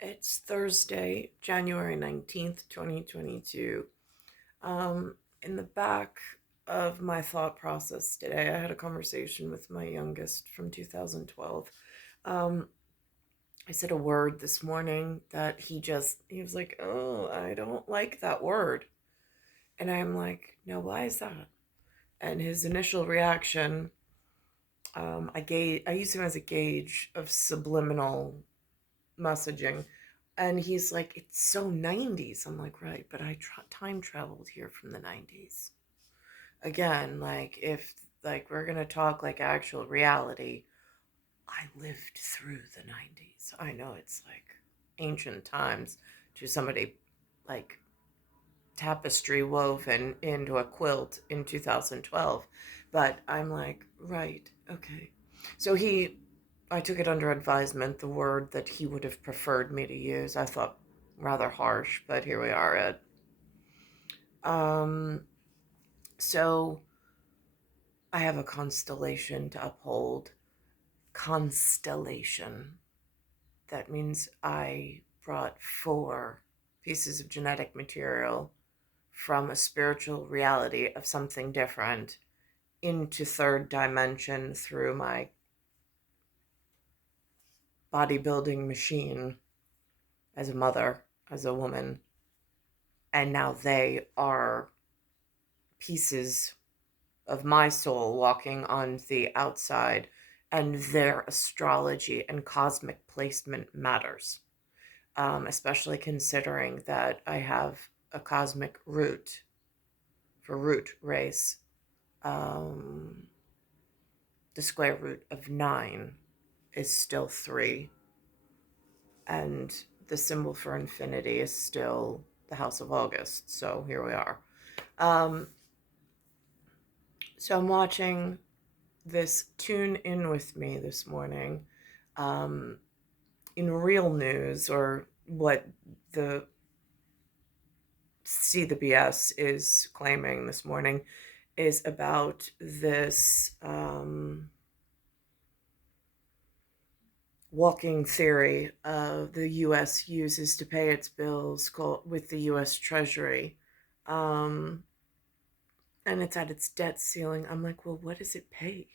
It's Thursday, January 19th, 2022. In the back of my thought process today, I had a conversation with my youngest from 2012. Um, I said a word this morning that he was like, "Oh, I don't like that word." And I'm like, "No, why is that?" And his initial reaction, I use him as a gauge of subliminal messaging. And he's like, it's so 90s. I'm like, right, but time traveled here from the 90s. Again, like, if like we're going to talk like actual reality, I lived through the 90s. I know it's like ancient times to somebody like tapestry woven into a quilt in 2012. But I'm like, right, okay. So I took it under advisement, the word that he would have preferred me to use. I thought rather harsh, but here we are at. Um, so I have a constellation to uphold. Constellation. That means I brought 4 pieces of genetic material from a spiritual reality of something different into third dimension through my bodybuilding machine as a mother, as a woman. And now they are pieces of my soul walking on the outside, and their astrology and cosmic placement matters, especially considering that I have a cosmic root for root race. Um, the square root of 9 is still 3, and the symbol for infinity is still the House of August. So here we are. Um, so I'm watching this Tune In with me this morning. Um, in real news, or what the See the BS is claiming this morning, is about this walking theory the U.S. uses to pay its bills with the U.S. Treasury. Um, and it's at its debt ceiling. I'm like, well, what does it pay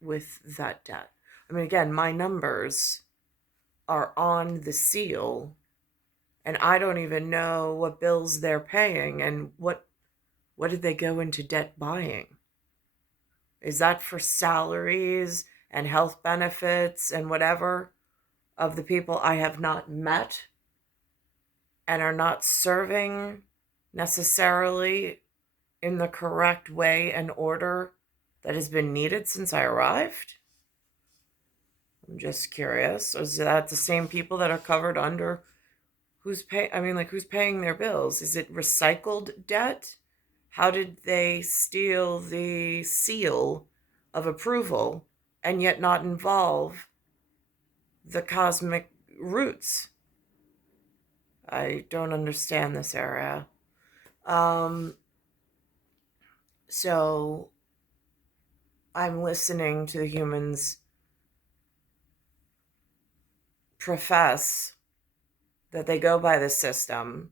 with that debt? I mean, again, my numbers are on the seal, and I don't even know what bills they're paying and what did they go into debt buying? Is that for salaries and health benefits and whatever of the people I have not met and are not serving necessarily in the correct way and order that has been needed since I arrived? I'm just curious. Is that the same people that are covered under who's paying their bills? Is it recycled debt? How did they steal the seal of approval and yet not involve the cosmic roots? I don't understand this area. Um, so I'm listening to the humans profess that they go by the system.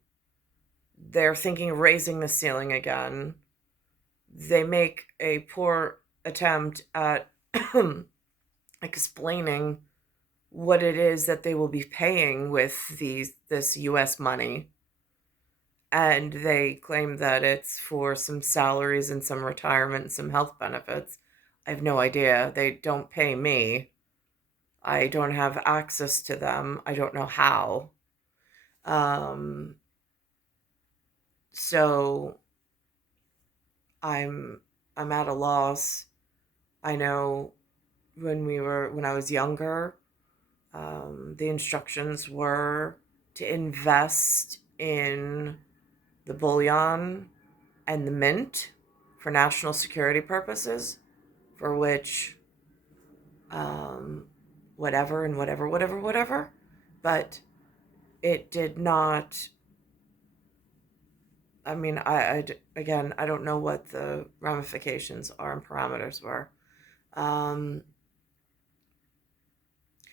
They're thinking of raising the ceiling again. They make a poor attempt at explaining what it is that they will be paying with this US money. And they claim that it's for some salaries and some retirement and some health benefits. I have no idea. They don't pay me. I don't have access to them. I don't know how. Um, so I'm I'm at a loss. I know when I was younger, the instructions were to invest in the bullion and the mint for national security purposes, for which um, whatever and whatever. But it did not. I mean, again, I don't know what the ramifications are and parameters were. Um,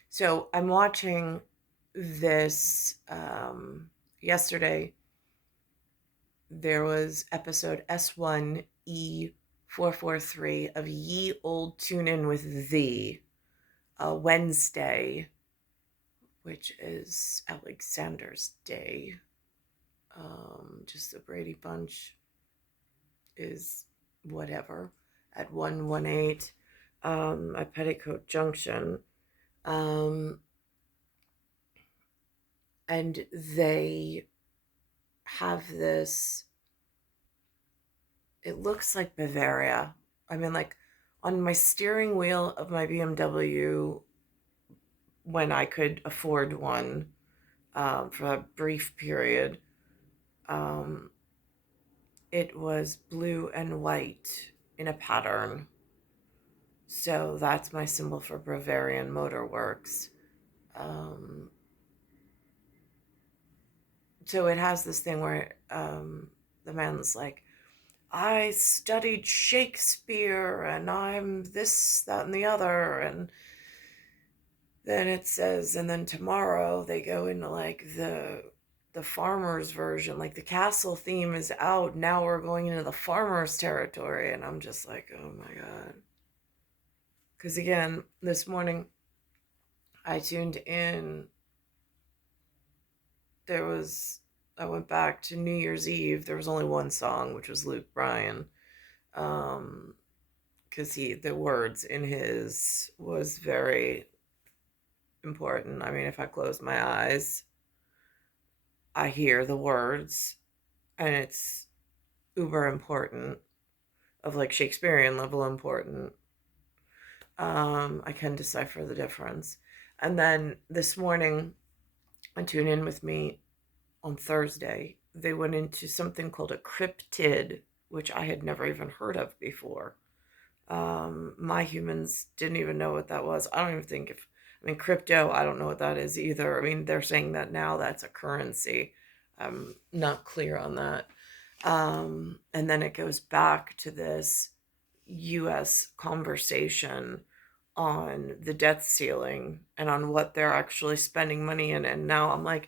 so I'm watching this yesterday there was episode S10E443 of Ye Old Tune In with Thee, Wednesday, which is Alexander's Day. Just the Brady Bunch is whatever at 118 at Petticoat Junction. And they have this, it looks like Bavaria. I mean, like on my steering wheel of my BMW, when I could afford one for a brief period, it was blue and white in a pattern. So that's my symbol for Bavarian Motor Works. So it has this thing where the man's like, I studied Shakespeare and I'm this, that, and the other. And then it says, and then tomorrow they go into like the farmer's version, like the castle theme is out. Now we're going into the farmer's territory. And I'm just like, oh my God. Because again, this morning I tuned in. I went back to New Year's Eve. There was only one song, which was Luke Bryan. Because the words in his was very important. I mean, if I close my eyes, I hear the words, and it's uber important, of like Shakespearean level important. I can decipher the difference. And then this morning, on Tune In With Me on Thursday, they went into something called a cryptid, which I had never even heard of before. My humans didn't even know what that was. I don't even think crypto, I don't know what that is either. I mean, they're saying that now that's a currency. I'm not clear on that. And then it goes back to this U.S. conversation on the debt ceiling and on what they're actually spending money in. And now I'm like,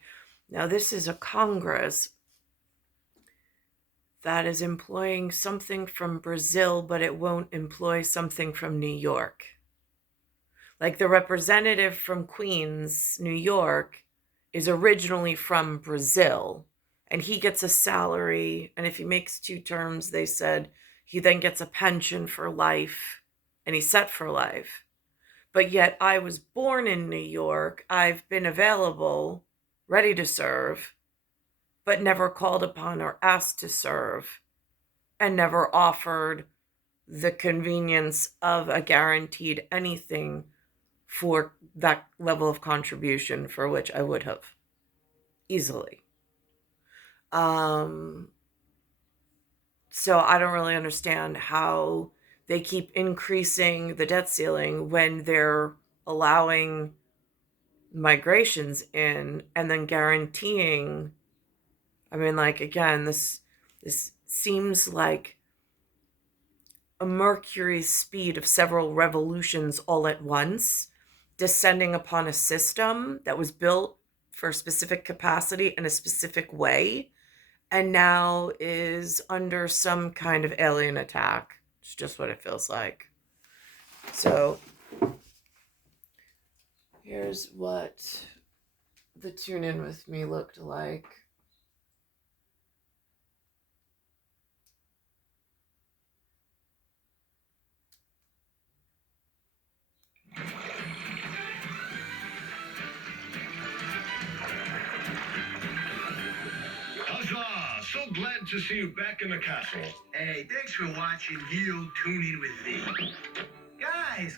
now this is a Congress that is employing something from Brazil, but it won't employ something from New York. Like the representative from Queens, New York, is originally from Brazil, and he gets a salary. And if he makes 2 terms, they said he then gets a pension for life, and he's set for life. But yet I was born in New York. I've been available, ready to serve, but never called upon or asked to serve, and never offered the convenience of a guaranteed anything for that level of contribution, for which I would have easily. So I don't really understand how they keep increasing the debt ceiling when they're allowing migrations in and then guaranteeing. I mean, like, again, this seems like a Mercury's speed of several revolutions all at once, descending upon a system that was built for a specific capacity in a specific way, and now is under some kind of alien attack. It's just what it feels like. So here's what the Tune In With Me looked like. Huzzah! So glad to see you back in the castle. Hey, thanks for watching You Tune In With Me. Guys,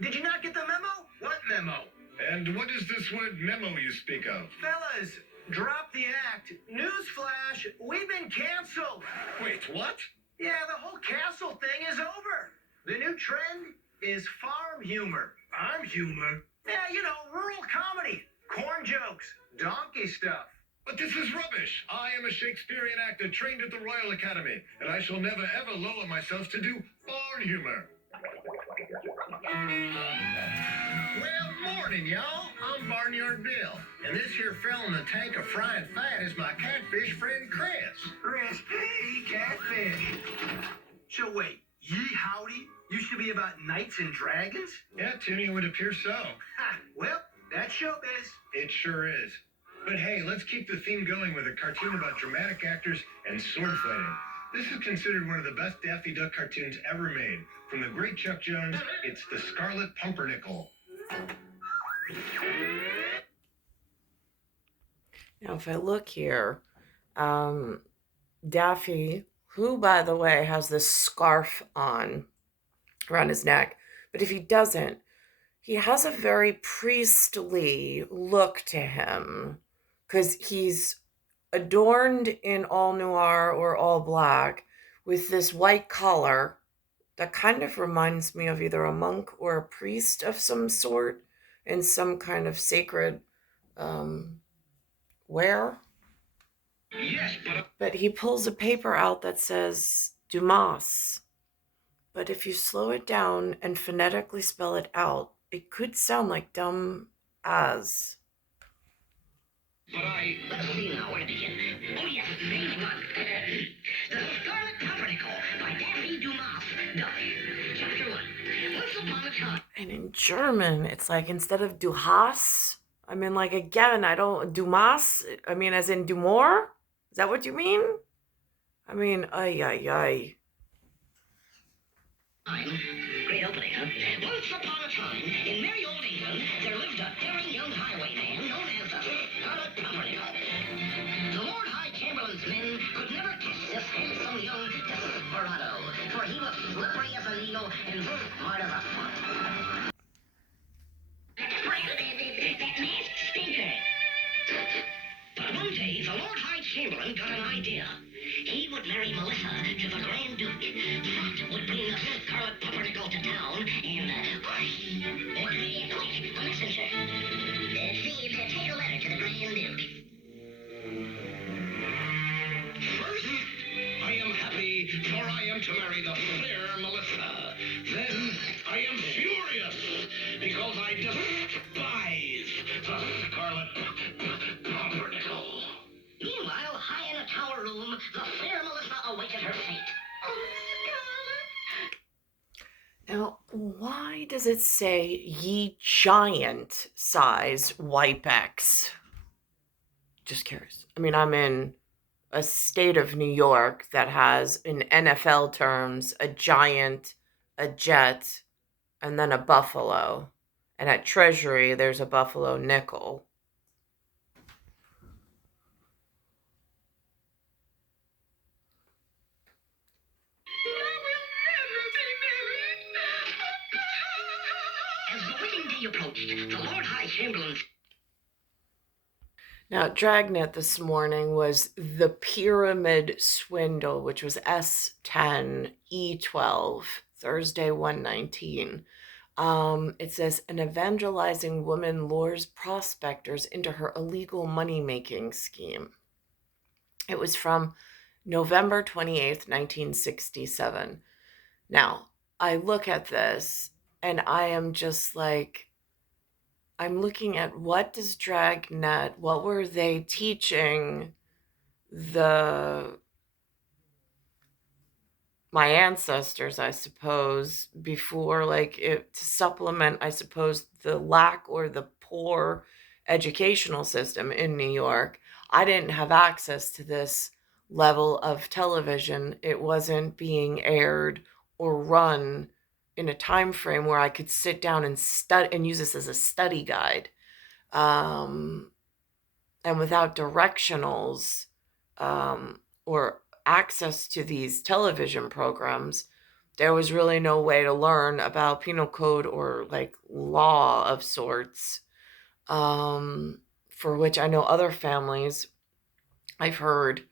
did you not get the memo? What memo? And what is this word memo you speak of? Fellas, drop the act. Newsflash, we've been canceled. Wait, what? Yeah, the whole castle thing is over. The new trend is farm humor. Farm humor? Yeah, you know, rural comedy, corn jokes, donkey stuff. But this is rubbish. I am a Shakespearean actor trained at the Royal Academy, and I shall never ever lower myself to do barn humor. Well, morning, y'all. I'm Barnyard Bill, and this here fell in the tank of frying fat is my catfish friend Chris. Chris, hey, catfish. So wait, ye howdy? Used to be about knights and dragons? Yeah, Toonie, it would appear so. Ha, well, that's showbiz. It sure is. But hey, let's keep the theme going with a cartoon about dramatic actors and sword fighting. This is considered one of the best Daffy Duck cartoons ever made. From the great Chuck Jones, it's The Scarlet Pumpernickel. Now, if I look here, Daffy, who, by the way, has this scarf on around his neck, but if he doesn't, he has a very priestly look to him because he's adorned in all noir or all black with this white collar that kind of reminds me of either a monk or a priest of some sort in some kind of sacred wear. Yes, But he pulls a paper out that says Dumas. But if you slow it down and phonetically spell it out, it could sound like dumb as. Let's see now, where to begin? Oh, yes, page one. The Scarlet Pumpernickel by Daffy Dumas. No, chapter one. Once upon a time. And in German, it's like instead of Du hast, I mean, like again, I don't, Dumas, I mean, as in Dumore? Is that what you mean? I mean, ay. Great opening, huh? Once upon a time, in merry old England, there lived a daring young highwayman known as the Scarlet Pumpernickel. The Lord High Chamberlain's men could never catch this handsome young desperado, for he was slippery as a needle and smart as a fox. That masked stinker. But one day, the Lord High Chamberlain got an idea. He would marry Melissa to the Grand Duke. That would bring the Scarlet Pumpernickel to town, and, quick, a messenger. Thieves, take a letter to the Grand Duke. first, I am happy, for I am to marry the fair Melissa. Then, I am furious, because I despise the Scarlet Pumpernickel. Meanwhile, high in a tower room, the fair Melissa awaited her fate. Oh, Scarlet! Now, why does it say ye giant size Wipex? Just curious. I mean, I'm in a state of New York that has, in NFL terms, a giant, a jet, and then a buffalo. And at Treasury, there's a buffalo nickel. As the wedding day approached, the Lord High Chamberlain. Now, Dragnet this morning was the Pyramid Swindle, which was S10E12, Thursday 119. It says, an evangelizing woman lures prospectors into her illegal money-making scheme. It was from November 28th, 1967. Now, I look at this, and I am just like, I'm looking at what does Dragnet, what were they teaching my ancestors, I suppose, before, like, it, to supplement, I suppose, the lack or the poor educational system in New York. I didn't have access to this level of television. It wasn't being aired or run in a time frame where I could sit down and study and use this as a study guide. And without directionals or access to these television programs, there was really no way to learn about penal code or like law of sorts, for which I know other families, I've heard,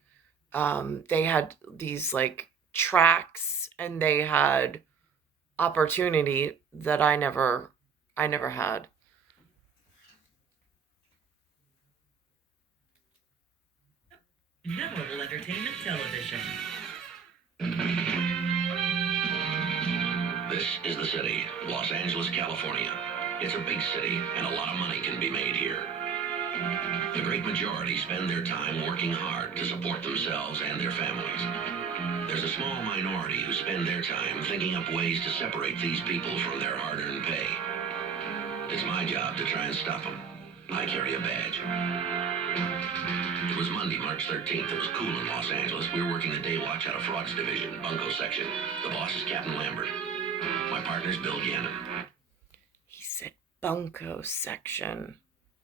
they had these like tracks and they had opportunity that I never had. Memorable entertainment television. This is the city, Los Angeles, California. It's a big city, and a lot of money can be made here. The great majority spend their time working hard to support themselves and their families. There's a small minority who spend their time thinking up ways to separate these people from their hard-earned pay. It's my job to try and stop them. I carry a badge. It was Monday, March 13th. It was cool in Los Angeles. We were working the day watch out of Frauds Division, Bunko Section. The boss is Captain Lambert. My partner's Bill Gannon. He said Bunko Section.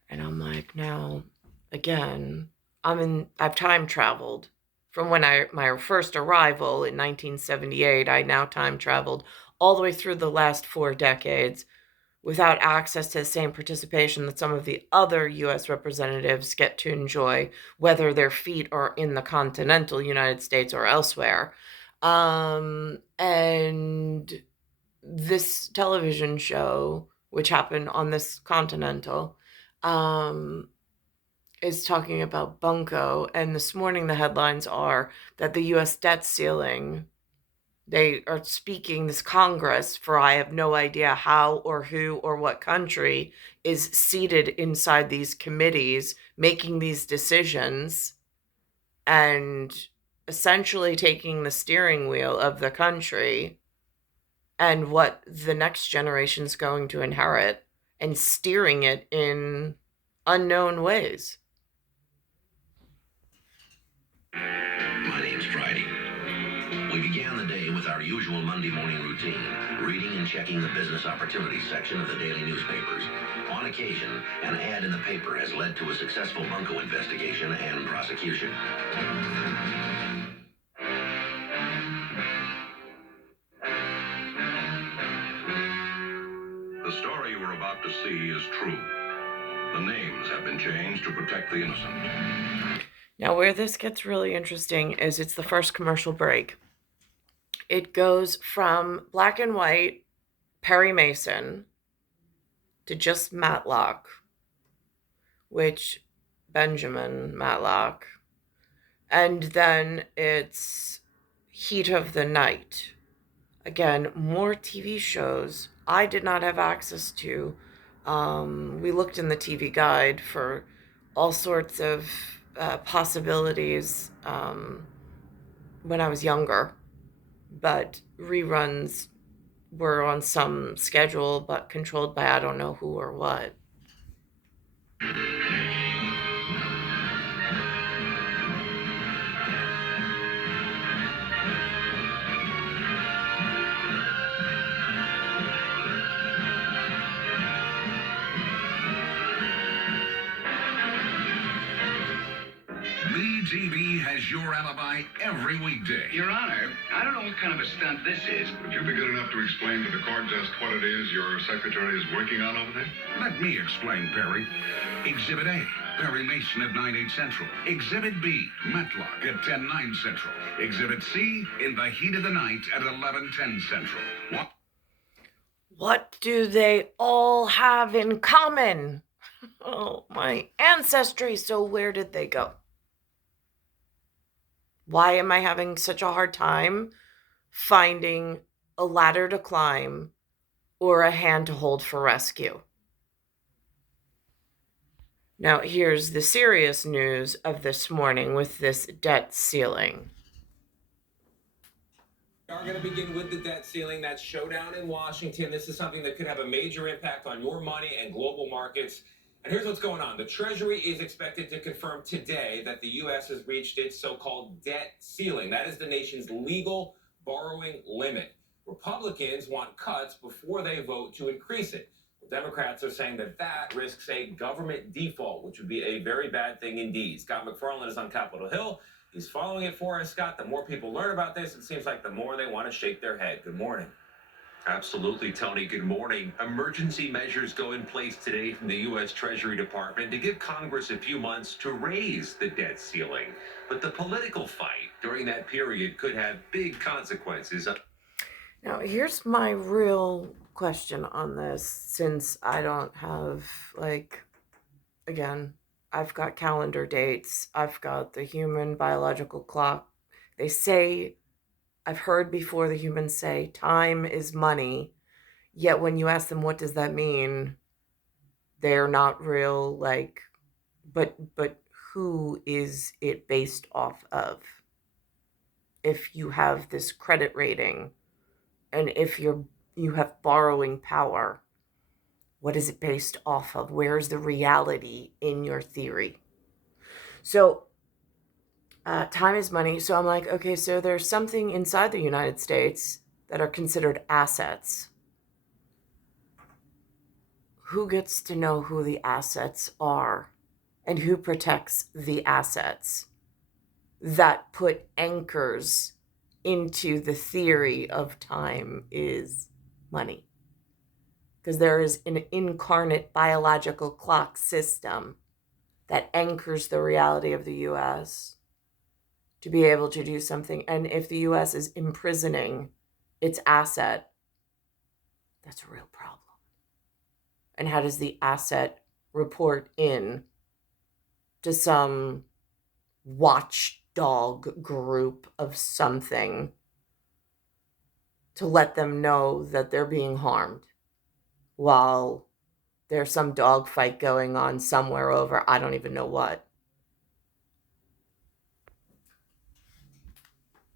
And I'm like, now, again, I've time traveled. From when my first arrival in 1978, I now time traveled all the way through the last 4 decades without access to the same participation that some of the other U.S. representatives get to enjoy, whether their feet are in the continental United States or elsewhere. And this television show, which happened on this continental, is talking about Bunko. And this morning the headlines are that the U.S. debt ceiling, they are speaking this Congress, for I have no idea how or who or what country is seated inside these committees making these decisions and essentially taking the steering wheel of the country and what the next generation is going to inherit and steering it in unknown ways. My name's Friday. We began the day with our usual Monday morning routine, reading and checking the business opportunities section of the daily newspapers. On occasion, an ad in the paper has led to a successful Bunko investigation and prosecution. The story you are about to see is true. The names have been changed to protect the innocent. Now, where this gets really interesting is it's the first commercial break. It goes from black and white Perry Mason to just Matlock, which Benjamin Matlock, and then it's Heat of the Night. Again, more TV shows I did not have access to. We looked in the TV guide for all sorts of possibilities when I was younger, but reruns were on some schedule, but controlled by I don't know who or what. TV has your alibi every weekday. Your Honor, I don't know what kind of a stunt this is. Would you be good enough to explain to the court just what it is your secretary is working on over there? Let me explain, Perry. Exhibit A, Perry Mason at 9/8 Central. Exhibit B, Matlock at 10/9 Central. Exhibit C, In the Heat of the Night at 11:10 Central. What do they all have in common? Oh, my ancestry. So where did they go? Why am I having such a hard time finding a ladder to climb or a hand to hold for rescue? Now, here's the serious news of this morning with this debt ceiling. We are going to begin with the debt ceiling, that showdown in Washington. This is something that could have a major impact on your money and global markets. And here's what's going on. The Treasury is expected to confirm today that the U.S. has reached its so-called debt ceiling. That is the nation's legal borrowing limit. Republicans want cuts before they vote to increase it. Democrats are saying that that risks a government default, which would be a very bad thing indeed. Scott McFarland is on Capitol Hill. He's following it for us, Scott. The more people learn about this, it seems like the more they want to shake their head. Good morning. Absolutely, Tony. Good morning. Emergency measures go in place today from the U.S. Treasury Department to give Congress a few months to raise the debt ceiling. But the political fight during that period could have big consequences. Now, here's my real question on this, since I don't have, again, I've got calendar dates. I've got the human biological clock. They say, I've heard before the humans say, time is money. Yet when you ask them, what does that mean? They're not real, like, but who is it based off of? If you have this credit rating and if you have borrowing power, what is it based off of? Where's the reality in your theory? So time is money. So I'm like, okay, so there's something inside the United States that are considered assets. Who gets to know who the assets are and who protects the assets that put anchors into the theory of time is money? Because there is an incarnate biological clock system that anchors the reality of the U.S. to be able to do something. And if the U.S. is imprisoning its asset, that's a real problem. And how does the asset report in to some watchdog group of something to let them know that they're being harmed while there's some dogfight going on somewhere over I don't even know what?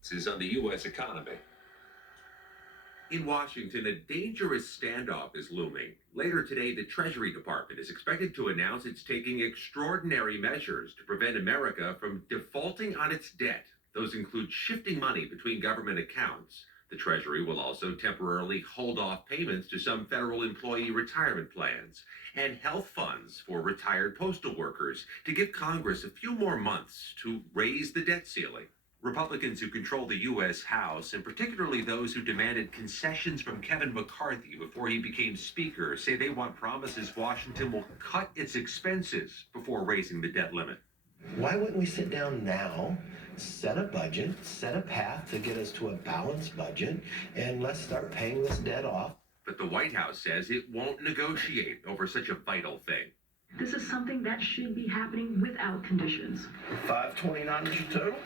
This is on the U.S. economy. In Washington, a dangerous standoff is looming. Later today, the Treasury Department is expected to announce it's taking extraordinary measures to prevent America from defaulting on its debt. Those include shifting money between government accounts. The Treasury will also temporarily hold off payments to some federal employee retirement plans and health funds for retired postal workers to give Congress a few more months to raise the debt ceiling. Republicans who control the U.S. House, and particularly those who demanded concessions from Kevin McCarthy before he became Speaker, say they want promises Washington will cut its expenses before raising the debt limit. Why wouldn't we sit down now, set a budget, set a path to get us to a balanced budget, and let's start paying this debt off? But the White House says it won't negotiate over such a vital thing. This is something that should be happening without conditions. 529 is your total?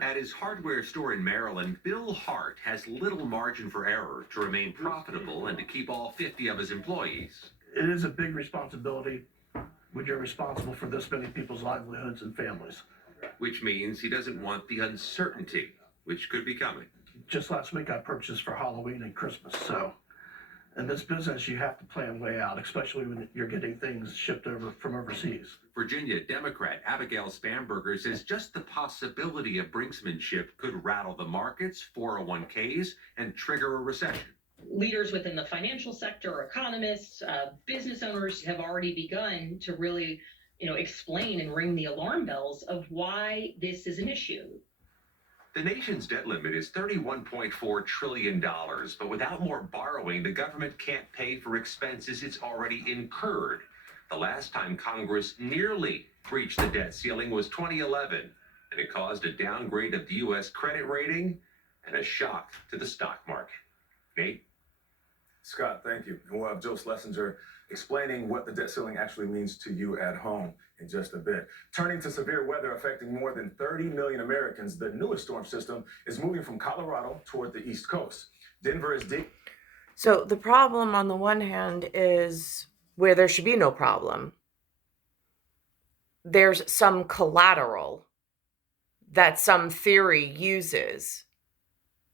At his hardware store in Maryland, Bill Hart has little margin for error to remain profitable and to keep all 50 of his employees. It is a big responsibility when you're responsible for this many people's livelihoods and families. Which means he doesn't want the uncertainty, which could be coming. Just last week I purchased for Halloween and Christmas, so in this business you have to plan way out, especially when you're getting things shipped over from overseas. Virginia Democrat Abigail Spamberger says just the possibility of brinksmanship could rattle the markets, 401ks, and trigger a recession. Leaders within the financial sector, economists, business owners have already begun to really, explain and ring the alarm bells of why this is an issue. The nation's debt limit is $31.4 trillion, but without more borrowing, the government can't pay for expenses it's already incurred. The last time Congress nearly breached the debt ceiling was 2011, and it caused a downgrade of the U.S. credit rating and a shock to the stock market. Nate? Scott, thank you. And we'll have Joe Schlesinger explaining what the debt ceiling actually means to you at home in just a bit. Turning to severe weather affecting more than 30 million Americans, the newest storm system is moving from Colorado toward the East Coast. Denver is deep. So the problem on the one hand is where there should be no problem. There's some collateral that some theory uses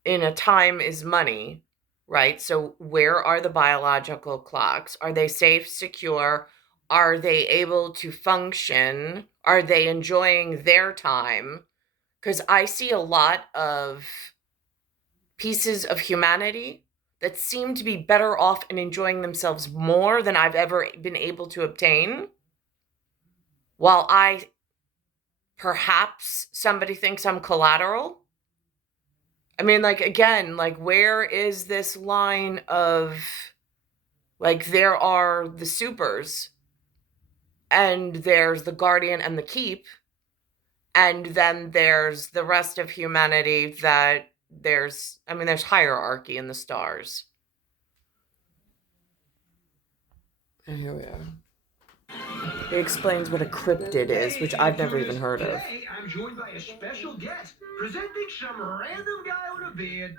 in a time is money, right? So where are the biological clocks? Are they safe, secure? Are they able to function? Are they enjoying their time? Because I see a lot of pieces of humanity that seem to be better off and enjoying themselves more than I've ever been able to obtain. While perhaps somebody thinks I'm collateral. I mean, again, where is this line of, there are the supers, and there's the guardian and the keep, and then there's the rest of humanity that there's hierarchy in the stars. And here we are. He explains what a cryptid is, which I've never even heard of. Today, I'm joined by a special guest, presenting some random guy with a beard.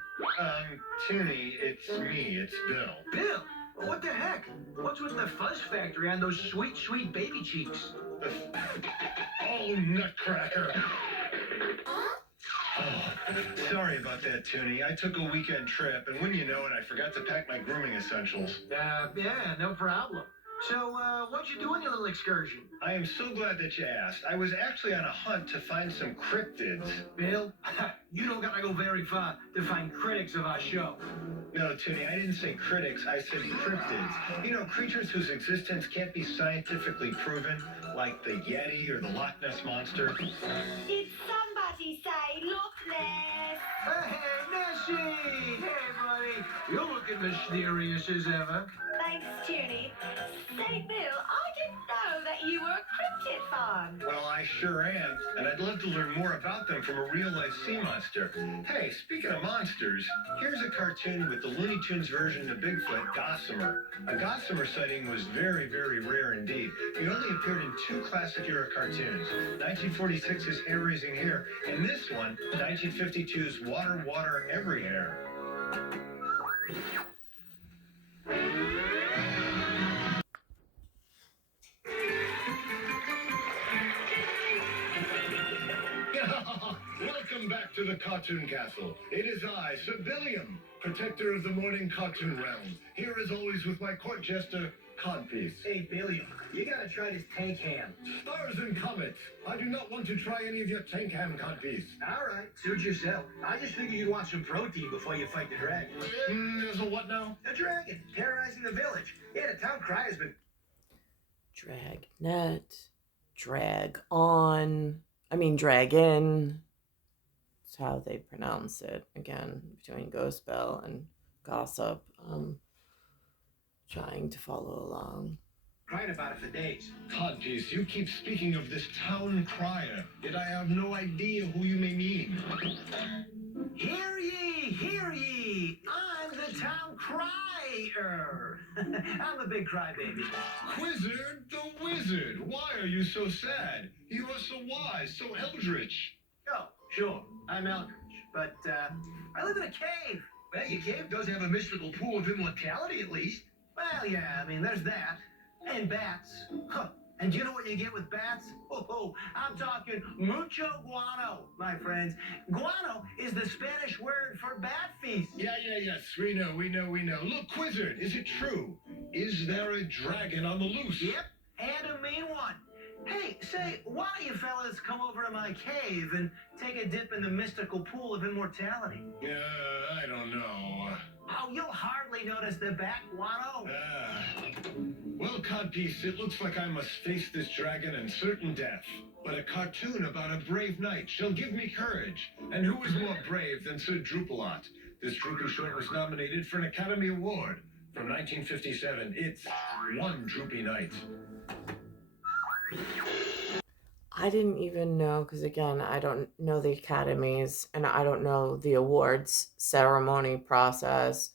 Toonie, it's me, it's Bill. Bill? What the heck? What's with the fuzz factory on those sweet, sweet baby cheeks? Oh, nutcracker. Oh, sorry about that, Toonie. I took a weekend trip, and when you know it, I forgot to pack my grooming essentials. Yeah, no problem. So, what'd you do on your little excursion? I am so glad that you asked. I was actually on a hunt to find some cryptids. Bill, you don't gotta go very far to find critics of our show. No, Toonie, I didn't say critics, I said cryptids. You know, creatures whose existence can't be scientifically proven, like the Yeti or the Loch Ness Monster. Did somebody say Loch Ness? Hey, Nessie! Hey, buddy. You're looking mysterious as ever. Thanks, Junie. Say, Bill, I didn't know that you were a cryptid fan. Well, I sure am, and I'd love to learn more about them from a real-life sea monster. Hey, speaking of monsters, here's a cartoon with the Looney Tunes version of Bigfoot, Gossamer. A Gossamer sighting was very, very rare indeed. It only appeared in 2 classic-era cartoons, 1946's Hair Raising Hair, and this one, 1952's Water, Water, Every Hair. Welcome back to the Cartoon Castle. It is I, Sir Billiam, protector of the morning cartoon realm. Here as always with my court jester, Codpiece. Hey, Billy, you gotta try this tank ham. Stars and comets. I do not want to try any of your tank ham, Codpiece. All right, suit yourself. I just figured you'd want some protein before you fight the dragon. There's a what now? A dragon terrorizing the village. Yeah, the town cry has been... Dragnet. Dragon. That's how they pronounce it. Again, between Ghost Bell and Gossip. Trying to follow along. Crying about it for days. Codpiece, you keep speaking of this town crier, yet I have no idea who you may mean. Hear ye, hear ye! I'm the town crier. I'm a big crybaby. Quizzard the Wizard, why are you so sad? You are so wise, so eldritch. Oh, sure, I'm Eldritch, but I live in a cave. Well, your cave does have a mystical pool of immortality, at least. Well, yeah, I mean, there's that. And bats. Huh. And do you know what you get with bats? Oh, I'm talking mucho guano, my friends. Guano is the Spanish word for bat feast. Yes, we know. Look, Quizzard, is it true? Is there a dragon on the loose? Yep, and a mean one. Hey, say, why don't you fellas come over to my cave and take a dip in the mystical pool of immortality? I don't know. Oh, you'll hardly notice the bat guano. Well, Codpiece, it looks like I must face this dragon and certain death. But a cartoon about a brave knight shall give me courage. And who is more brave than Sir Droopalot? This droopy short was nominated for an Academy Award. From 1957, it's One Droopy Knight. I didn't even know, because again, I don't know the academies, and I don't know the awards ceremony process.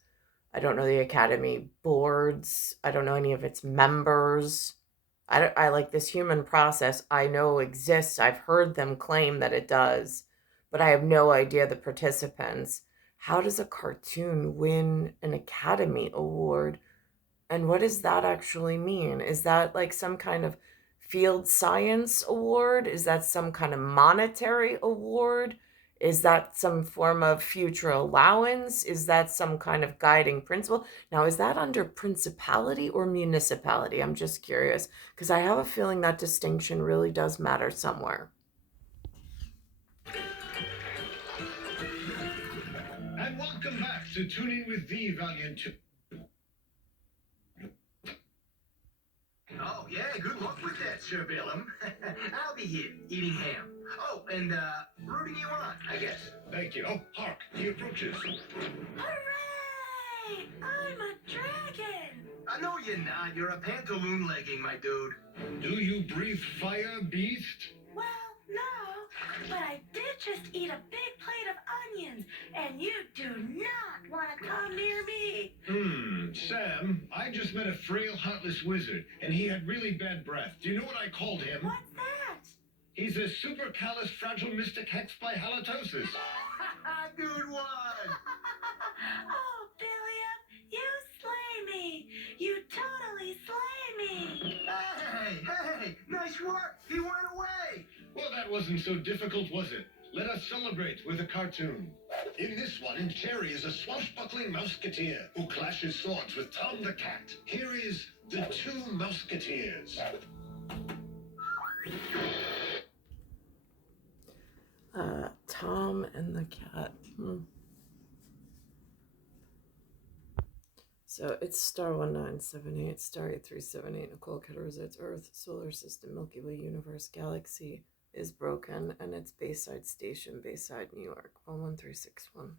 I don't know the academy boards. I don't know any of its members. I like this human process I know exists. I've heard them claim that it does, but I have no idea the participants. How does a cartoon win an Academy Award? And what does that actually mean? Is that like some kind of field science award? Is that some kind of monetary award? Is that some form of future allowance? Is that some kind of guiding principle? Now, is that under principality or municipality? I'm just curious, because I have a feeling that distinction really does matter somewhere. And welcome back to Tuning with Thee, Valiant 2. Oh, yeah, good luck with that, Sir Billum. I'll be here, eating ham. Oh, and, rooting you on, I guess. Thank you. Oh, hark, he approaches. Hooray! I'm a dragon! No, you're not. You're a pantaloon legging, my dude. Do you breathe fire, beast? Well, no, but I did just eat a big plate of onions, and you do not want to come near me. Sam, I just met a frail, heartless wizard, and he had really bad breath. Do you know what I called him? What's that? He's a supercalifragilisticexpialitosis. Good one. Oh, Billiam, you slay me. Nice work! He went away! Well, that wasn't so difficult, was it? Let us celebrate with a cartoon. In this one, Cherry is a swashbuckling Mouseketeer who clashes swords with Tom the Cat. Here is the Two Mouseketeers. Tom and the cat. So it's star 1978, star 8378, Nicole, Cattaruzza, it's Earth, solar system, Milky Way, universe, galaxy is broken, and it's Bayside Station, Bayside, New York, 11361.